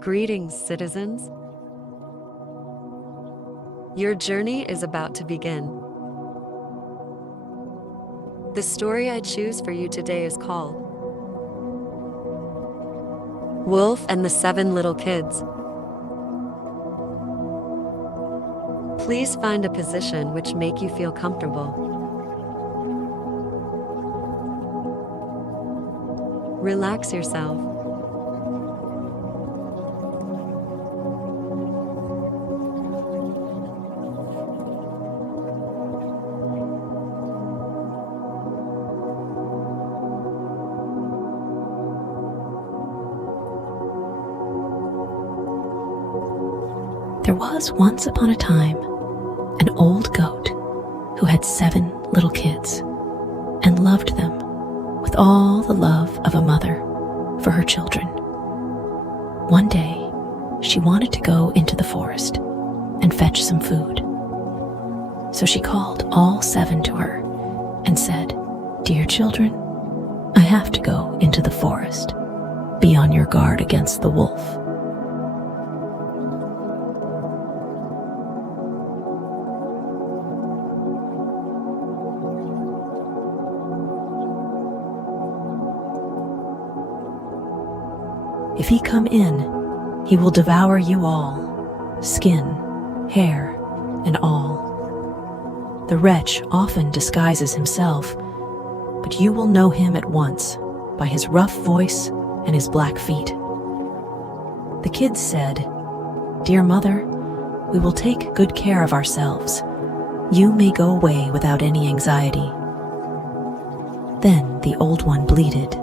Greetings, citizens. Your journey is about to begin. The story I choose for you today is called Wolf and the Seven Little Kids. Please find a position which make you feel comfortable. Relax yourself. There was once upon a time an old goat who had 7 little kids and loved them with all the love of a mother for her children. One day, she wanted to go into the forest and fetch some food. So she called all 7 to her and said, "Dear children, I have to go into the forest. Be on your guard against the wolf." If he come in, he will devour you all, skin, hair, and all. The wretch often disguises himself, but you will know him at once by his rough voice and his black feet. The kids said, "Dear mother, we will take good care of ourselves. You may go away without any anxiety." Then the old one bleated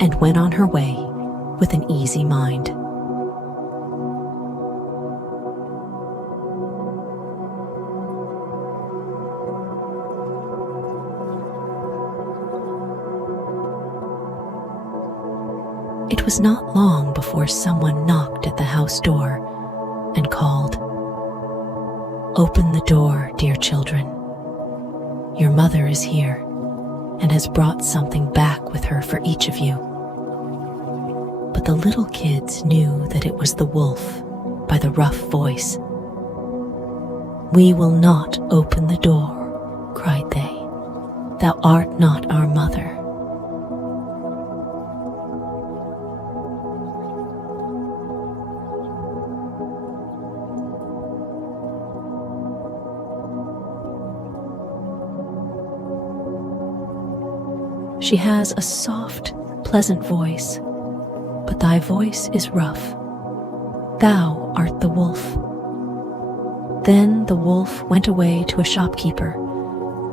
and went on her way with an easy mind. It was not long before someone knocked at the house door and called, "Open the door, dear children. Your mother is here and has brought something back with her for each of you." But the little kids knew that it was the wolf by the rough voice. "We will not open the door," cried they. "Thou art not our mother." She has a soft, pleasant voice, but thy voice is rough. Thou art the wolf. Then the wolf went away to a shopkeeper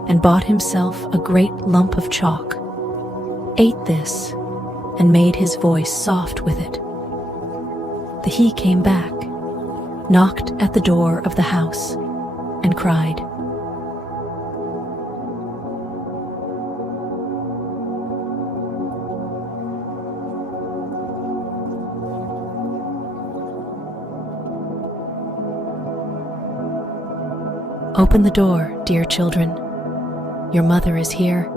and bought himself a great lump of chalk, ate this, and made his voice soft with it. He came back, knocked at the door of the house, and cried, "Open the door, dear children. Your mother is here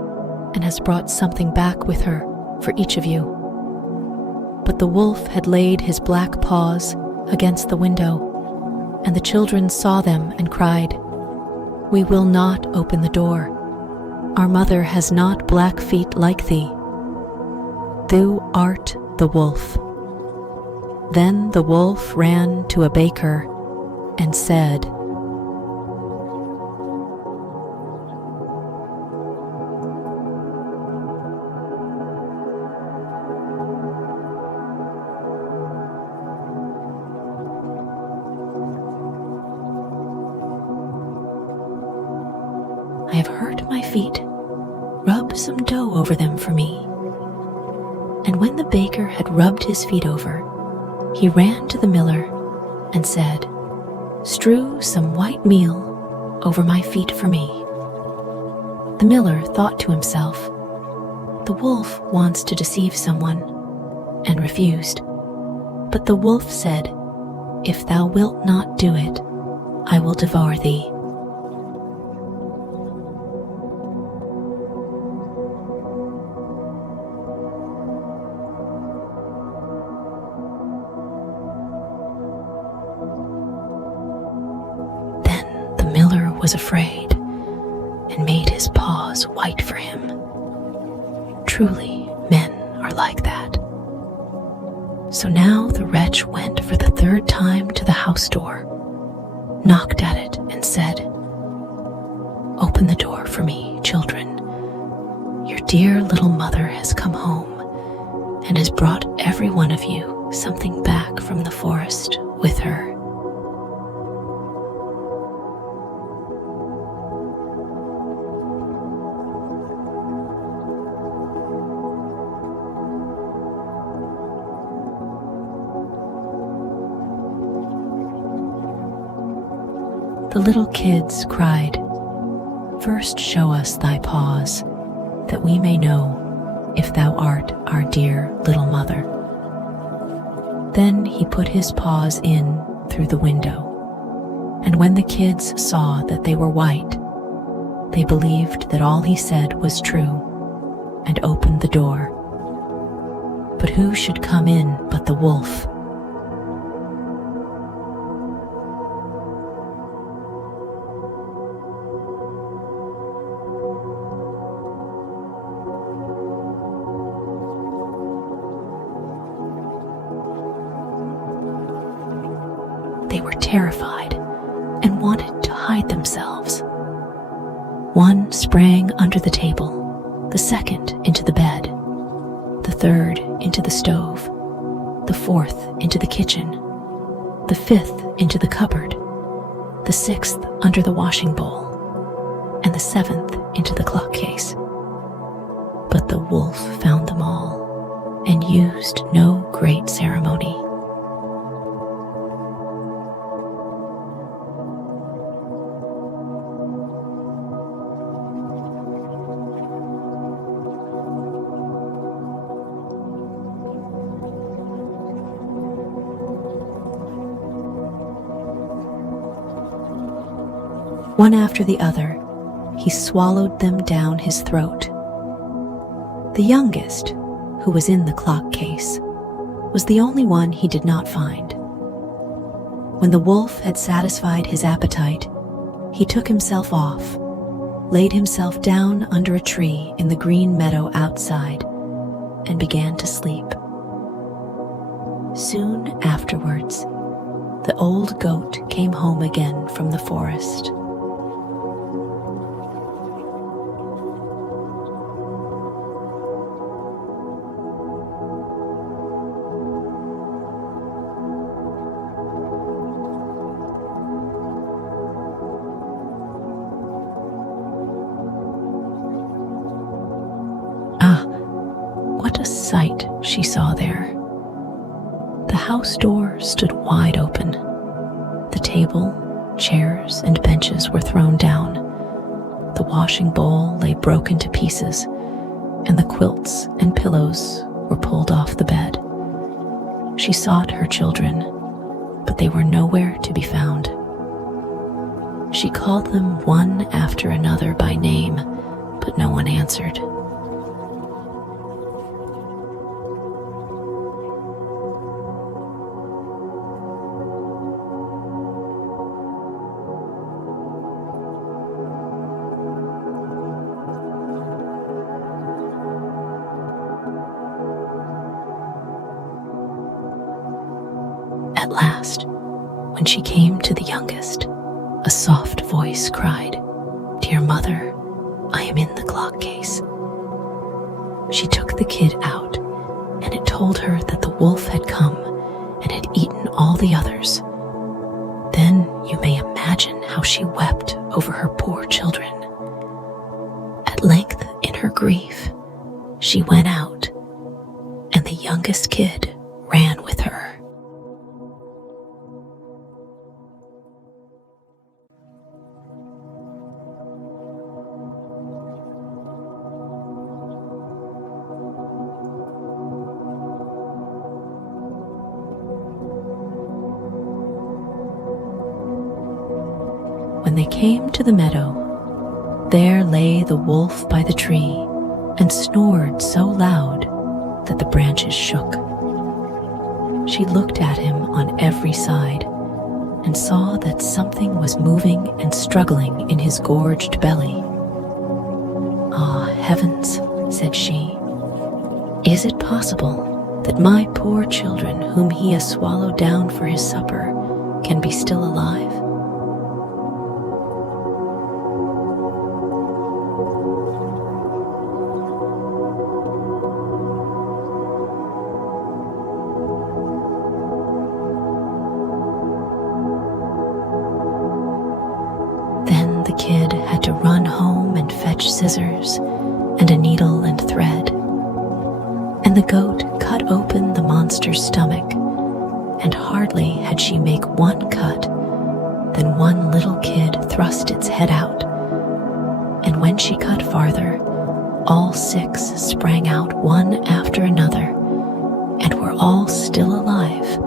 and has brought something back with her for each of you." But the wolf had laid his black paws against the window, and the children saw them and cried, "We will not open the door. Our mother has not black feet like thee. Thou art the wolf." Then the wolf ran to a baker and said, "I have hurt my feet. Rub some dough over them for me." And when the baker had rubbed his feet over, he ran to the miller and said, "Strew some white meal over my feet for me." The miller thought to himself, "The wolf wants to deceive someone," and refused. But the wolf said, "If thou wilt not do it, I will devour thee." was afraid and made his paws white for him. Truly, men are like that. So now the wretch went for the third time to the house door, knocked at it, and said, "Open the door for me, children. Your dear little mother has come home and has brought every one of you something back from the forest with her." The little kids cried, "First show us thy paws, that we may know if thou art our dear little mother." Then he put his paws in through the window, and when the kids saw that they were white, they believed that all he said was true and opened the door. But who should come in but the wolf? They were terrified and wanted to hide themselves. One sprang under the table, the second into the bed, the third into the stove, the fourth into the kitchen, the fifth into the cupboard, the sixth under the washing bowl, and the seventh into the clock case. But the wolf found them all and used no great ceremony. One after the other, he swallowed them down his throat. The youngest, who was in the clock case, was the only one he did not find. When the wolf had satisfied his appetite, he took himself off, laid himself down under a tree in the green meadow outside, and began to sleep. Soon afterwards, the old goat came home again from the forest. What a sight she saw there. The house door stood wide open. The table, chairs, and benches were thrown down. The washing bowl lay broken to pieces, and the quilts and pillows were pulled off the bed. She sought her children, but they were nowhere to be found. She called them one after another by name, but no one answered. At last, when she came to the youngest, a soft voice cried, "Dear mother, I am in the clock case." She took the kid out, and it told her that the wolf had come and had eaten all the others. Then you may imagine how she wept over her poor children. At length, in her grief, she went out, and the youngest kid ran with her. When they came to the meadow, there lay the wolf by the tree and snored so loud that the branches shook. She looked at him on every side, and saw that something was moving and struggling in his gorged belly. "Ah, heavens," said she, "is it possible that my poor children, whom he has swallowed down for his supper, can be still alive?" Then the kid had to run home and fetch scissors and a needle and thread. And the goat cut open the monster's stomach, and hardly had she make one cut than one little kid thrust its head out. And when she cut farther, all 6 sprang out one after another, and were all still alive,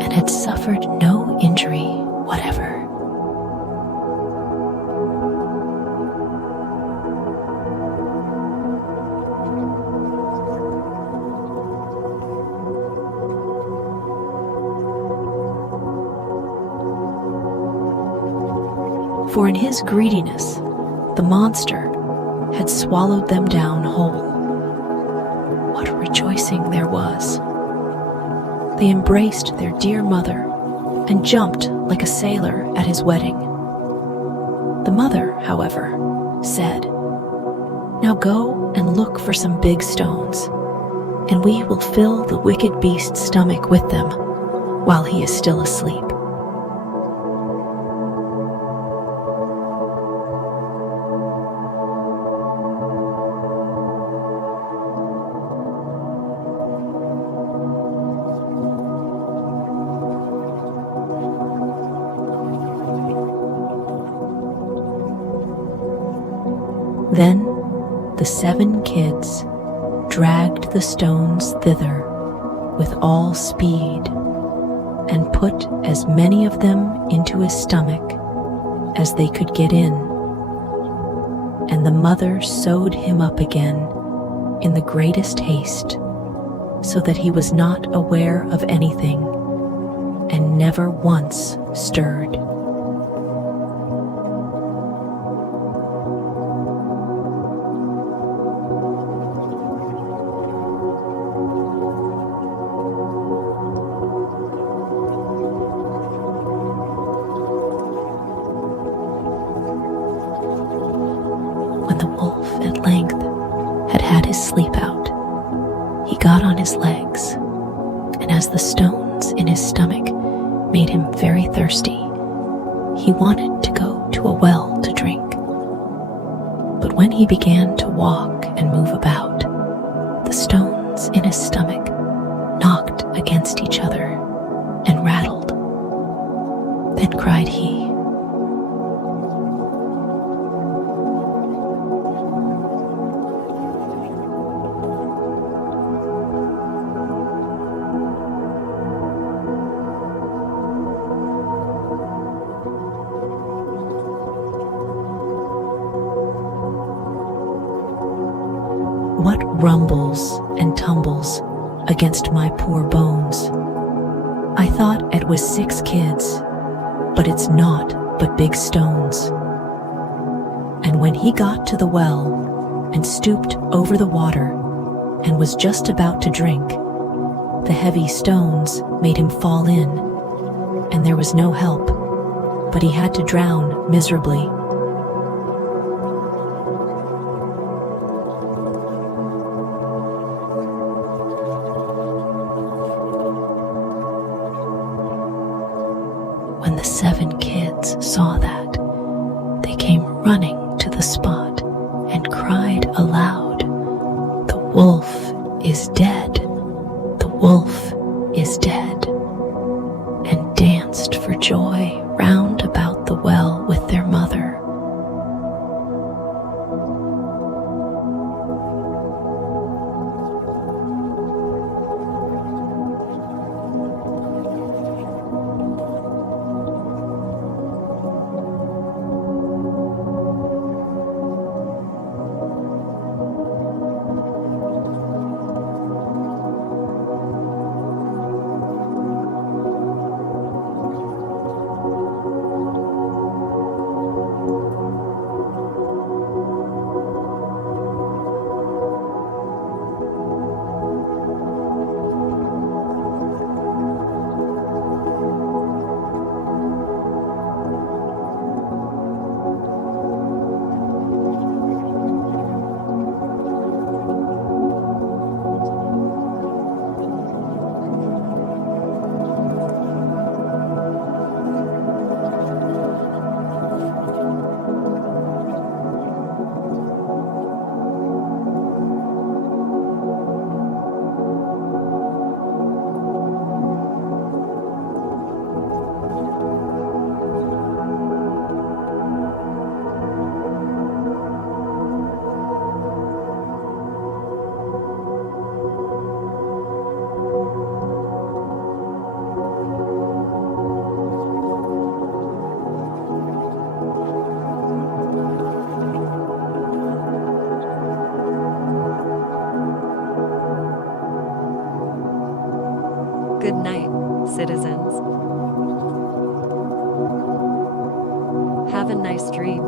and had suffered no injury whatever. For in his greediness, the monster had swallowed them down whole. What rejoicing there was! They embraced their dear mother and jumped like a sailor at his wedding. The mother, however, said, "Now go and look for some big stones, and we will fill the wicked beast's stomach with them while he is still asleep." Then the 7 kids dragged the stones thither with all speed, and put as many of them into his stomach as they could get in. And the mother sewed him up again in the greatest haste, so that he was not aware of anything, and never once stirred. When the wolf at length had had his sleep out, he got on his legs, and as the stones in his stomach made him very thirsty, he wanted to go to a well to drink. But when he began to walk and move about, the stones in his stomach knocked against each other and rattled. Then cried he, "What rumbles and tumbles against my poor bones? I thought it was 6 kids, but it's naught but big stones." And when he got to the well and stooped over the water and was just about to drink, the heavy stones made him fall in, and there was no help, but he had to drown miserably. When the 7 kids saw that, they came running to the spot and cried aloud, "The wolf is dead! The wolf is dead!" and danced for joy round about the well with their mother. Good night, citizens. Have a nice dream.